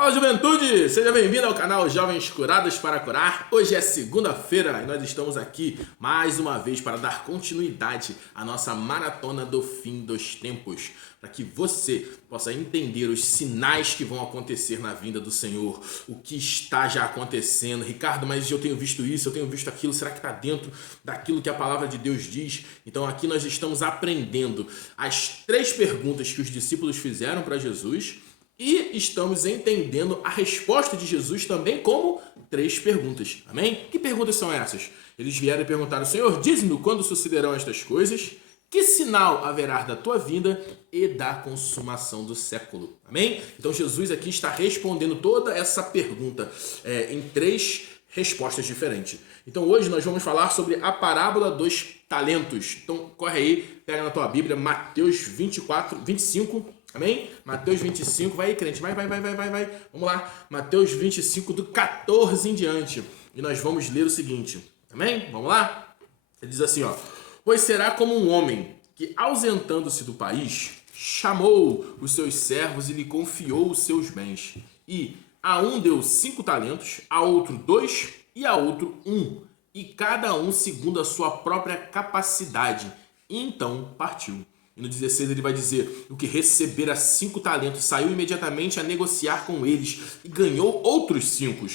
Fala, juventude! Seja bem-vindo ao canal Jovens Curados para Curar. Hoje é segunda-feira e nós estamos aqui mais uma vez para dar continuidade à nossa maratona do fim dos tempos, para que você possa entender os sinais que vão acontecer na vinda do Senhor, o que está já acontecendo. Ricardo, mas eu tenho visto isso, eu tenho visto aquilo, será que está dentro daquilo que a palavra de Deus diz? Então aqui nós estamos aprendendo as 3 perguntas que os discípulos fizeram para Jesus e estamos entendendo a resposta de Jesus também como 3 perguntas. Amém? Que perguntas são essas? Eles vieram e perguntaram: Senhor, diz-me quando sucederão estas coisas? Que sinal haverá da tua vinda e da consumação do século? Amém? Então Jesus aqui está respondendo toda essa pergunta em 3 respostas diferentes. Então hoje nós vamos falar sobre a parábola dos talentos. Então corre aí, pega na tua Bíblia, Mateus 25. Amém? Mateus 25, vai aí, crente, vai. Vamos lá, Mateus 25, do 14 em diante. E nós vamos ler o seguinte, amém? Vamos lá? Ele diz assim, ó: pois será como um homem que, ausentando-se do país, chamou os seus servos e lhe confiou os seus bens. E a um deu 5 talentos, a outro 2 e a outro 1, e cada um segundo a sua própria capacidade. E então partiu. E no 16 ele vai dizer: o que recebera 5 talentos saiu imediatamente a negociar com eles e ganhou outros 5.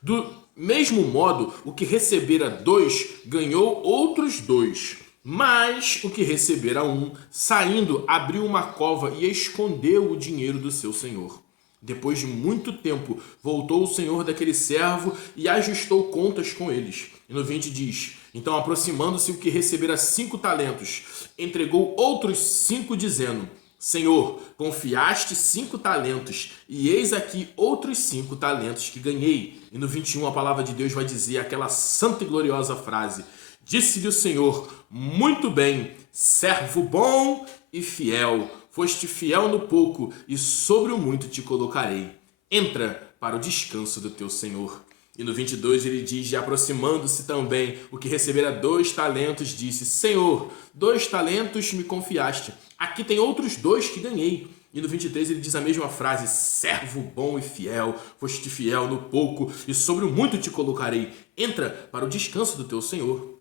Do mesmo modo, o que recebera 2 ganhou outros 2. Mas o que recebera 1, saindo, abriu uma cova e escondeu o dinheiro do seu senhor. Depois de muito tempo, voltou o senhor daquele servo e ajustou contas com eles. E no 20 diz: então, aproximando-se o que recebera 5 talentos, entregou outros 5, dizendo: Senhor, confiaste 5 talentos, e eis aqui outros 5 talentos que ganhei. E no 21 a palavra de Deus vai dizer aquela santa e gloriosa frase: disse-lhe o Senhor: muito bem, servo bom e fiel. Foste fiel no pouco, e sobre o muito te colocarei. Entra para o descanso do teu Senhor. E no 22 ele diz: e aproximando-se também o que recebera 2 talentos, disse: Senhor, 2 talentos me confiaste, aqui tem outros 2 que ganhei. E no 23 ele diz a mesma frase: servo bom e fiel, foste fiel no pouco, e sobre o muito te colocarei. Entra para o descanso do teu Senhor.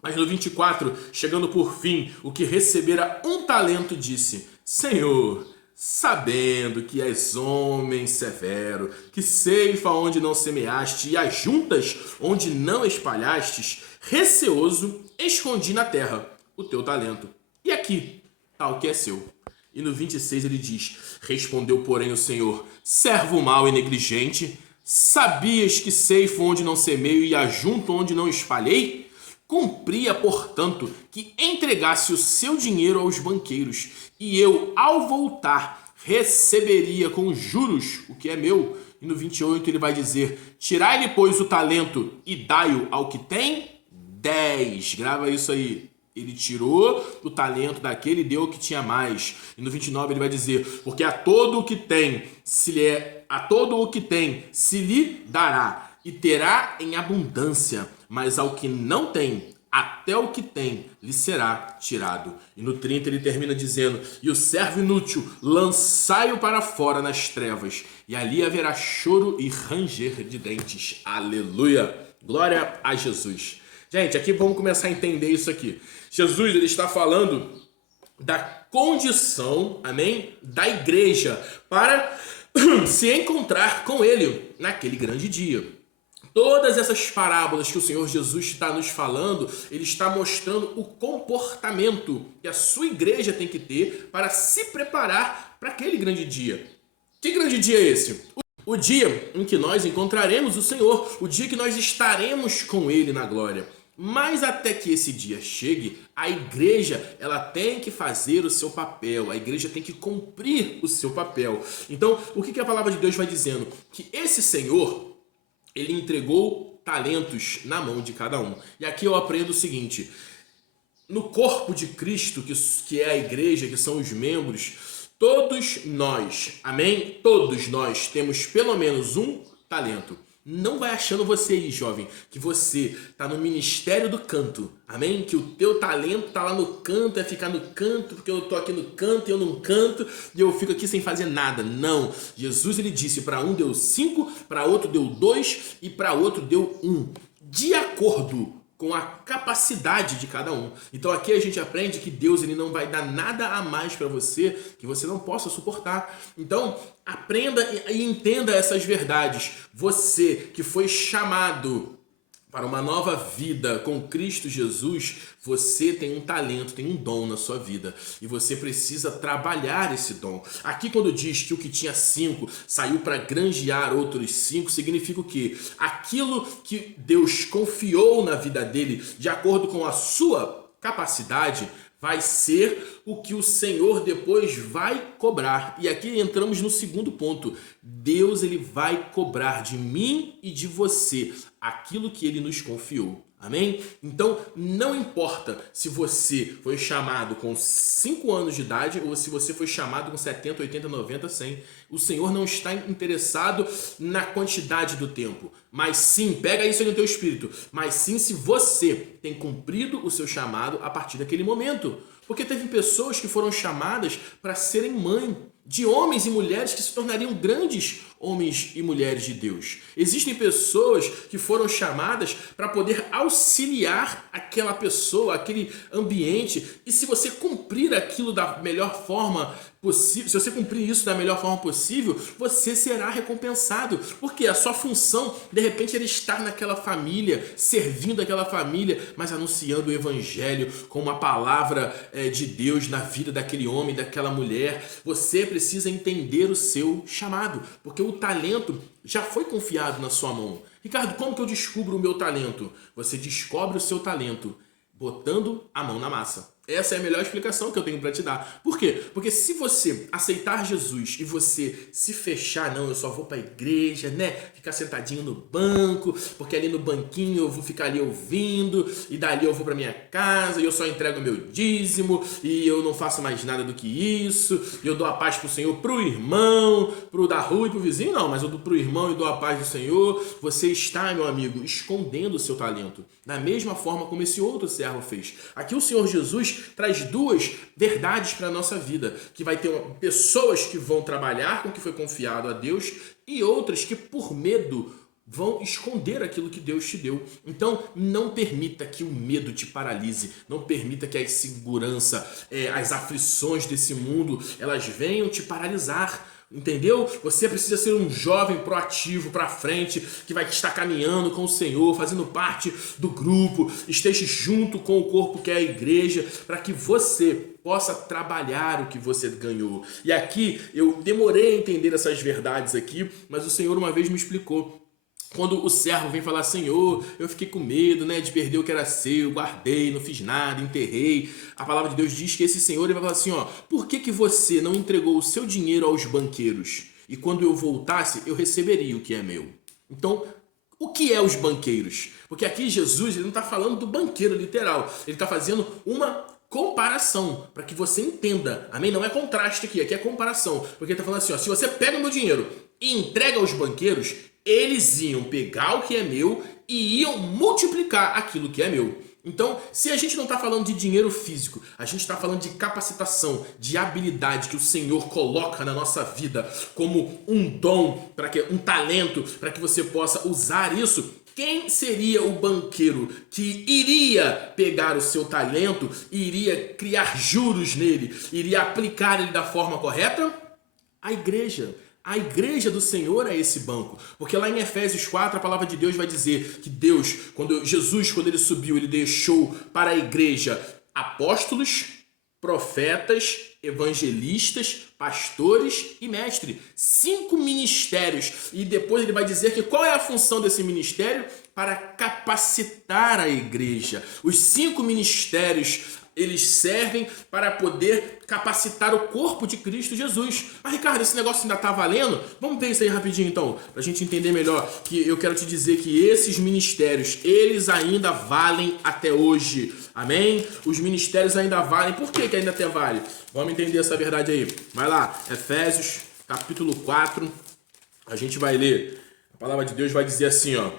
Mas no 24, chegando por fim, o que recebera 1 talento disse: Senhor, sabendo que és homem severo, que ceifa onde não semeaste e ajuntas onde não espalhastes, receoso, escondi na terra o teu talento. E aqui está o que é seu. E no 26 ele diz: respondeu, porém, o Senhor: servo mau e negligente, sabias que ceifo onde não semeio e ajunto onde não espalhei? Cumpria, portanto, que entregasse o seu dinheiro aos banqueiros, e eu, ao voltar, receberia com juros o que é meu. E no 28 ele vai dizer: tirai-lhe, pois, o talento e dai-o ao que tem 10. Grava isso aí. Ele tirou o talento daquele e deu o que tinha mais. E no 29 ele vai dizer: porque a todo o que tem se lhe dará, e terá em abundância, mas ao que não tem, até o que tem lhe será tirado. E no 30 ele termina dizendo: e o servo inútil, lançai-o para fora nas trevas, e ali haverá choro e ranger de dentes. Aleluia! Glória a Jesus. Gente, aqui vamos começar a entender isso aqui. Jesus, ele está falando da condição, amém, da igreja para se encontrar com ele naquele grande dia. Todas essas parábolas que o Senhor Jesus está nos falando, ele está mostrando o comportamento que a sua igreja tem que ter para se preparar para aquele grande dia. Que grande dia é esse? O dia em que nós encontraremos o Senhor, o dia que nós estaremos com ele na glória. Mas até que esse dia chegue, a igreja ela tem que fazer o seu papel, a igreja tem que cumprir o seu papel. Então, o que a palavra de Deus vai dizendo? Que esse Senhor, ele entregou talentos na mão de cada um. E aqui eu aprendo o seguinte: no corpo de Cristo, que é a igreja, que são os membros, todos nós, amém? Todos nós temos pelo menos um talento. Não vai achando você aí, jovem, que você tá no ministério do canto, amém? Que o teu talento tá lá no canto, é ficar no canto, porque eu tô aqui no canto e eu não canto, e eu fico aqui sem fazer nada. Não, Jesus ele disse, para um deu 5, para outro deu 2 e para outro deu 1, de acordo com a capacidade de cada um. Então aqui a gente aprende que Deus ele não vai dar nada a mais para você que você não possa suportar. Então aprenda e entenda essas verdades. Você que foi chamado para uma nova vida com Cristo Jesus, você tem um talento, tem um dom na sua vida e você precisa trabalhar esse dom. Aqui quando diz que o que tinha 5 saiu para granjear outros 5, significa o quê? Aquilo que Deus confiou na vida dele, de acordo com a sua capacidade, vai ser o que o Senhor depois vai cobrar. E aqui entramos no segundo ponto. Deus ele vai cobrar de mim e de você aquilo que ele nos confiou. Amém? Então, não importa se você foi chamado com 5 anos de idade ou se você foi chamado com 70, 80, 90, 100. O Senhor não está interessado na quantidade do tempo. Mas sim, pega isso aí no teu espírito. Mas sim se você tem cumprido o seu chamado a partir daquele momento. Porque teve pessoas que foram chamadas para serem mãe de homens e mulheres que se tornariam grandes homens e mulheres de Deus. Existem pessoas que foram chamadas para poder auxiliar aquela pessoa, aquele ambiente. E se você cumprir aquilo da melhor forma possível, se você cumprir isso da melhor forma possível, você será recompensado. Porque a sua função, de repente, era estar naquela família, servindo aquela família, mas anunciando o evangelho com uma palavra de Deus na vida daquele homem, daquela mulher. Você precisa entender o seu chamado, porque o talento já foi confiado na sua mão. Ricardo, como que eu descubro o meu talento? Você descobre o seu talento botando a mão na massa. Essa é a melhor explicação que eu tenho para te dar. Por quê? Porque se você aceitar Jesus e você se fechar, não, eu só vou para a igreja, né? Ficar sentadinho no banco, porque ali no banquinho eu vou ficar ali ouvindo, e dali eu vou para minha casa, e eu só entrego meu dízimo, e eu não faço mais nada do que isso, e eu dou a paz pro Senhor, pro irmão, pro da rua e pro vizinho, não, mas eu dou pro irmão e dou a paz do Senhor. Você está, meu amigo, escondendo o seu talento, da mesma forma como esse outro servo fez. Aqui o Senhor Jesus traz duas verdades para a nossa vida, que vai ter pessoas que vão trabalhar com o que foi confiado a Deus e outras que por medo vão esconder aquilo que Deus te deu. Então não permita que o medo te paralise, não permita que a insegurança, as aflições desse mundo, elas venham te paralisar. Entendeu? Você precisa ser um jovem proativo para frente, que vai estar caminhando com o Senhor, fazendo parte do grupo, esteja junto com o corpo que é a igreja, para que você possa trabalhar o que você ganhou. E aqui eu demorei a entender essas verdades aqui, mas o Senhor uma vez me explicou. Quando o servo vem falar, Senhor, eu fiquei com medo, né, de perder o que era seu, guardei, não fiz nada, enterrei. A palavra de Deus diz que esse Senhor ele vai falar assim, ó, por que você não entregou o seu dinheiro aos banqueiros? E quando eu voltasse, eu receberia o que é meu. Então, o que é os banqueiros? Porque aqui Jesus ele não está falando do banqueiro literal, ele está fazendo uma comparação, para que você entenda. Amém? Não é contraste aqui é comparação. Porque ele está falando assim, ó, se você pega o meu dinheiro e entrega aos banqueiros, eles iam pegar o que é meu e iam multiplicar aquilo que é meu. Então, se a gente não está falando de dinheiro físico, a gente está falando de capacitação, de habilidade que o Senhor coloca na nossa vida como um dom, um talento, para que você possa usar isso. Quem seria o banqueiro que iria pegar o seu talento e iria criar juros nele, iria aplicar ele da forma correta? A igreja. A igreja do Senhor é esse banco. Porque lá em Efésios 4, a palavra de Deus vai dizer que Jesus, quando ele subiu, ele deixou para a igreja apóstolos, profetas, evangelistas, pastores e mestres. 5 ministérios. E depois ele vai dizer que qual é a função desse ministério? Para capacitar a igreja. Os 5 ministérios, eles servem para poder capacitar o corpo de Cristo Jesus. Mas Ricardo, esse negócio ainda está valendo? Vamos ver isso aí rapidinho então, para a gente entender melhor. Que eu quero te dizer que esses ministérios, eles ainda valem até hoje. Amém? Os ministérios ainda valem. Por que ainda até vale? Vamos entender essa verdade aí. Vai lá, Efésios capítulo 4. A gente vai ler A palavra de Deus vai dizer assim, ó.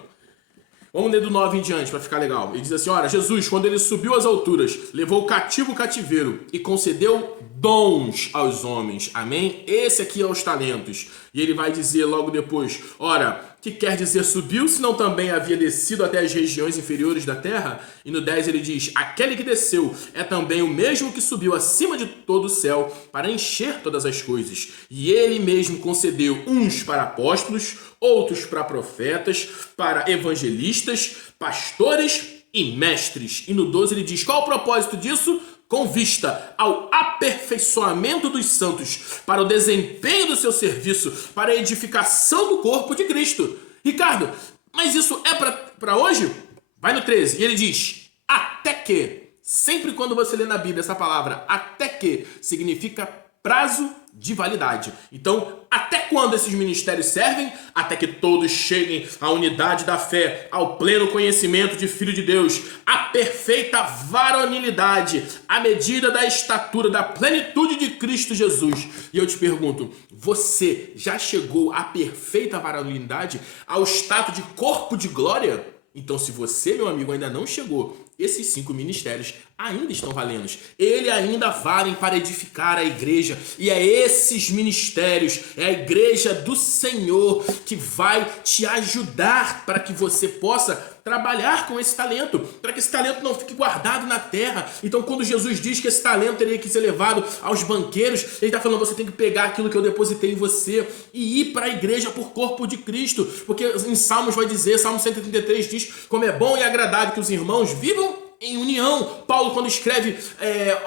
Vamos ler do 9 em diante para ficar legal. Ele diz assim, olha, Jesus, quando ele subiu às alturas, levou cativo o cativeiro e concedeu dons aos homens. Amém? Esse aqui é os talentos. E ele vai dizer logo depois, ora, que quer dizer subiu, se não também havia descido até as regiões inferiores da terra? E no 10 ele diz, aquele que desceu é também o mesmo que subiu acima de todo o céu para encher todas as coisas. E ele mesmo concedeu uns para apóstolos, outros para profetas, para evangelistas, pastores e mestres. E no 12 ele diz, qual o propósito disso? Com vista ao aperfeiçoamento dos santos, para o desempenho do seu serviço, para a edificação do corpo de Cristo. Ricardo, mas isso é para hoje? Vai no 13, e ele diz, até que, sempre quando você lê na Bíblia essa palavra, até que, significa prazo de validade. Então, até quando esses ministérios servem? Até que todos cheguem à unidade da fé, ao pleno conhecimento de Filho de Deus, à perfeita varonilidade, à medida da estatura, da plenitude de Cristo Jesus. E eu te pergunto, você já chegou à perfeita varonilidade, ao status de corpo de glória? Então, se você, meu amigo, ainda não chegou, esses 5 ministérios ainda estão valendo. Ele ainda valem para edificar a igreja. E é esses ministérios, é a igreja do Senhor que vai te ajudar para que você possa trabalhar com esse talento, para que esse talento não fique guardado na terra. Então, quando Jesus diz que esse talento teria que ser levado aos banqueiros, ele está falando, você tem que pegar aquilo que eu depositei em você e ir para a igreja por corpo de Cristo, porque em Salmos vai dizer, Salmo 133 diz, como é bom e agradável que os irmãos vivam em união. Paulo, quando escreve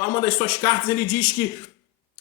uma das suas cartas, ele diz que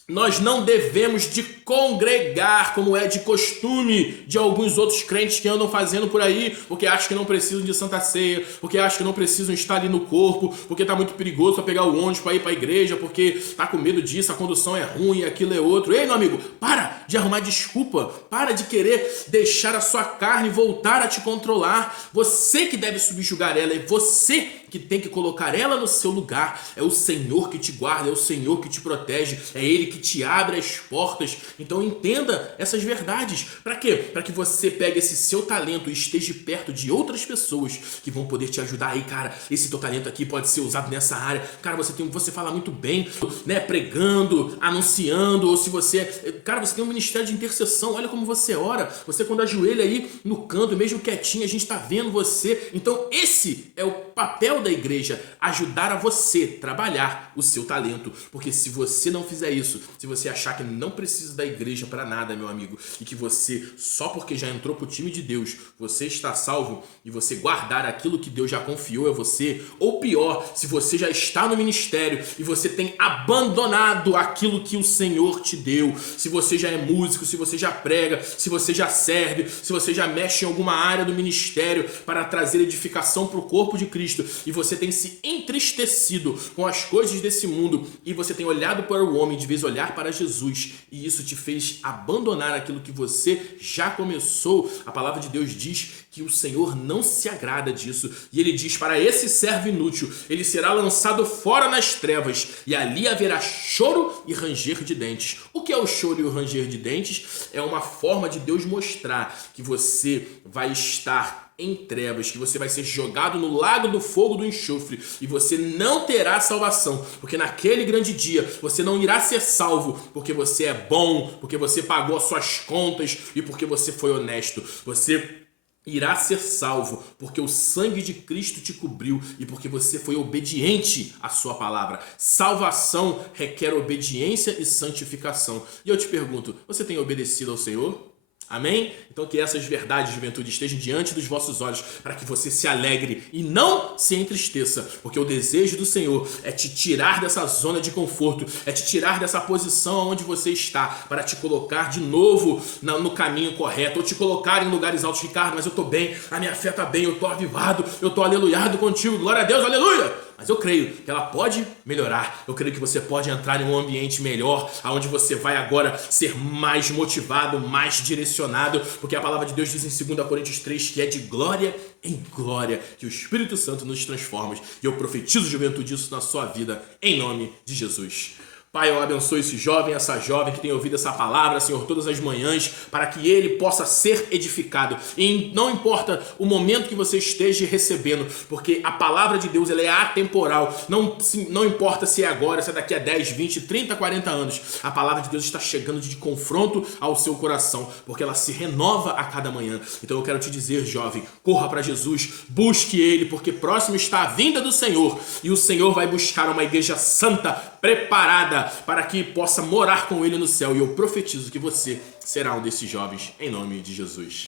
nós não devemos de congregar, como é de costume de alguns outros crentes que andam fazendo por aí, porque acham que não precisam de Santa Ceia, porque acham que não precisam estar ali no corpo, porque tá muito perigoso para pegar o ônibus para ir para a igreja, porque tá com medo disso, a condução é ruim, aquilo é outro. Ei, meu amigo, para de arrumar desculpa, para de querer deixar a sua carne voltar a te controlar. Você que deve subjugar ela, é você que tem que colocar ela no seu lugar. É o Senhor que te guarda, é o Senhor que te protege, é Ele que te abre as portas. Então entenda essas verdades. Para quê? Para que você pegue esse seu talento e esteja perto de outras pessoas que vão poder te ajudar. Aí, cara, esse teu talento aqui pode ser usado nessa área. Cara, você fala muito bem, né? Pregando, anunciando, ou se você... Cara, você tem um ministério de intercessão. Olha como você ora. Você quando ajoelha aí no canto, mesmo quietinho, a gente tá vendo você. Então esse é o papel da igreja, ajudar a você trabalhar o seu talento, porque se você não fizer isso, se você achar que não precisa da igreja para nada, meu amigo, e que você, só porque já entrou pro time de Deus, você está salvo e você guardar aquilo que Deus já confiou a você, ou pior, se você já está no ministério e você tem abandonado aquilo que o Senhor te deu, se você já é músico, se você já prega, se você já serve, se você já mexe em alguma área do ministério para trazer edificação para o corpo de Cristo, e você tem se entristecido com as coisas desse mundo e você tem olhado para o homem de vez olhar para Jesus e isso te fez abandonar aquilo que você já começou, a palavra de Deus diz que o Senhor não se agrada disso e ele diz para esse servo inútil, ele será lançado fora nas trevas e ali haverá choro e ranger de dentes. O que é o choro e o ranger de dentes? É uma forma de Deus mostrar que você vai estar em trevas, que você vai ser jogado no lago do fogo do enxofre e você não terá salvação, porque naquele grande dia você não irá ser salvo porque você é bom, porque você pagou as suas contas e porque você foi honesto. Você irá ser salvo porque o sangue de Cristo te cobriu e porque você foi obediente à sua palavra. Salvação requer obediência e santificação. E eu te pergunto, você tem obedecido ao Senhor? Amém? Então que essas verdades, juventude, estejam diante dos vossos olhos para que você se alegre e não se entristeça, porque o desejo do Senhor é te tirar dessa zona de conforto, é te tirar dessa posição onde você está, para te colocar de novo no caminho correto, ou te colocar em lugares altos. Ricardo, mas eu estou bem, a minha fé está bem, eu estou avivado, eu estou aleluiado contigo, glória a Deus, aleluia! Mas eu creio que ela pode melhorar. Eu creio que você pode entrar em um ambiente melhor, onde você vai agora ser mais motivado, mais direcionado, porque a palavra de Deus diz em 2 Coríntios 3 que é de glória em glória que o Espírito Santo nos transforma. E eu profetizo, juventude, isso na sua vida, em nome de Jesus. Pai, eu abençoo esse jovem, essa jovem que tem ouvido essa palavra, Senhor, todas as manhãs, para que ele possa ser edificado. E não importa o momento que você esteja recebendo, porque a palavra de Deus ela é atemporal. Não importa se é agora, se é daqui a 10, 20, 30, 40 anos. A palavra de Deus está chegando de confronto ao seu coração, porque ela se renova a cada manhã. Então eu quero te dizer, jovem, corra para Jesus, busque Ele, porque próximo está a vinda do Senhor. E o Senhor vai buscar uma igreja santa, preparada, para que possa morar com Ele no céu. E eu profetizo que você será um desses jovens, em nome de Jesus.